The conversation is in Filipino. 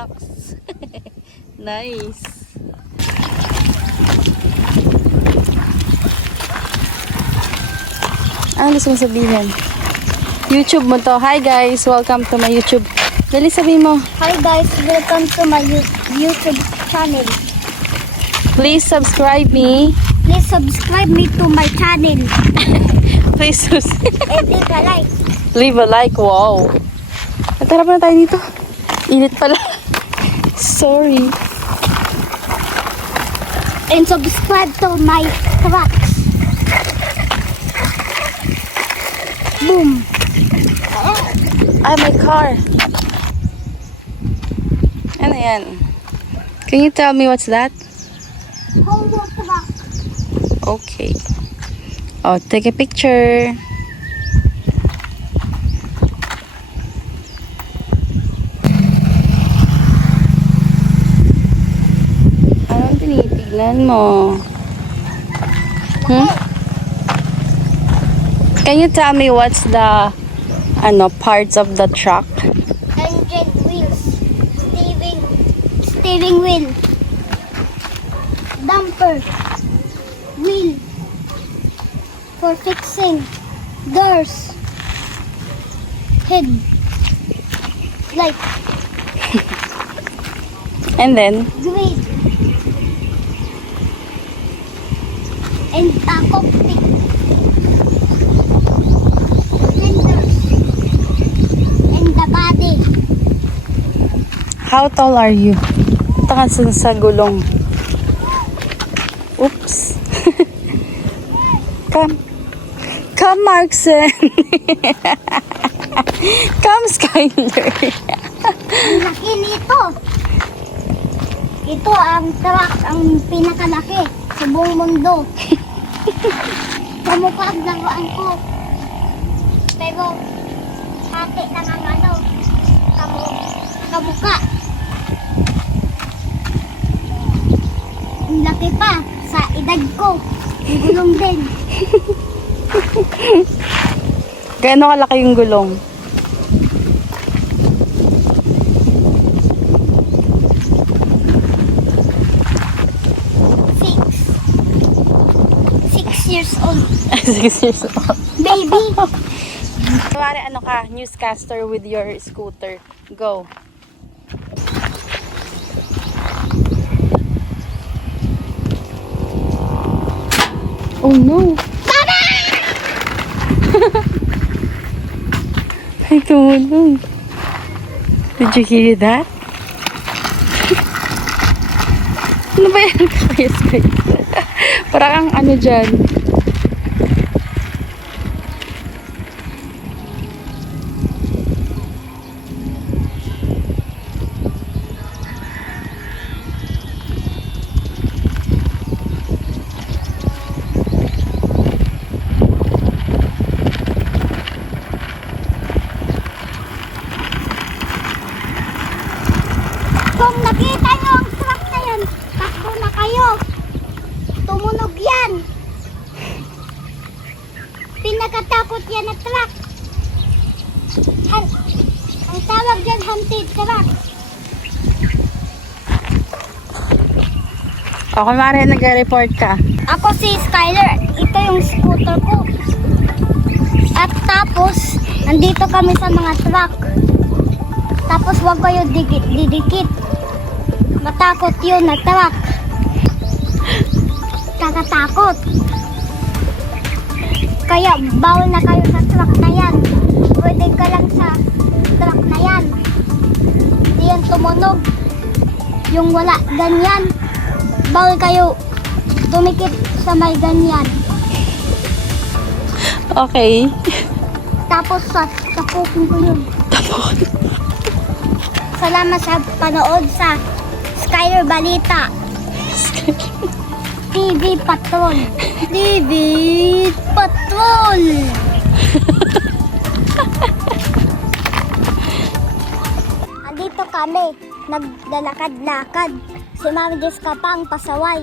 Naks. Nice. Ano gusto mong sabihin? YouTube mo to. Hi guys, welcome to my YouTube. Dali sabihin mo. Hi guys, welcome to my YouTube channel. Please subscribe me. Please subscribe me to my channel. Please And leave a like. leave a like. Wow. Tara pa na tayo dito. Init pala. Sorry. And subscribe to my tracks. Boom. Ah, my car. Ano yan? Can you tell me what's that? Homo track. Okay. Oh, take a picture. Anong tinitignan mo? Hmm? Can you tell me what's the parts of the truck? Engine wheels. Steering wheel. Damper. Wheel. For fixing. Doors. Head. Light. And then, Grid. And cockpit. Fenders. And the body. how tall are you? Punta ka sa gulong. Oops. Come. Come, Markson. Come, Skyler. Ang laki nito. Ito ang truck, ang pinakalaki sa buong mundo. Kamukha ang laruan ko. Pero, hati lang ang kamukha. Ang laki pa sa edad ko. Ang gulong din. Gaano kalaki yung gulong? Six years old. 6 years old. Baby. Kumari ano ka, newscaster with your scooter. Go. Oh no. Ay, tumulong. Did you hear that? Ano ba yan? Yes, guys. Parang ano dyan. Kung nakita nyo ang truck na yan, takbo na kayo. Tumunog yan. Pinakatakot yan na truck. Ang tawag dyan, haunted truck. O, kumari nag-report ka. Ako si Skyler. Ito yung scooter ko. At tapos, nandito kami sa mga truck. Tapos huwag kayo didikit. Matakot yun na truck. Kakatakot. Kaya bawal na kayo sa truck na yan. Pwede ka lang sa truck na yan. Hindi yan tumunog. Yung wala ganyan. Bawal kayo tumikit sa may ganyan. Okay. Tapos tapukin ko yun. Tapos. Salamat sa panood sa Skyler Balita. TV Patrol. TV Patrol. Andito kami, naglalakad-lakad. Si Mami Jessica pang pasaway.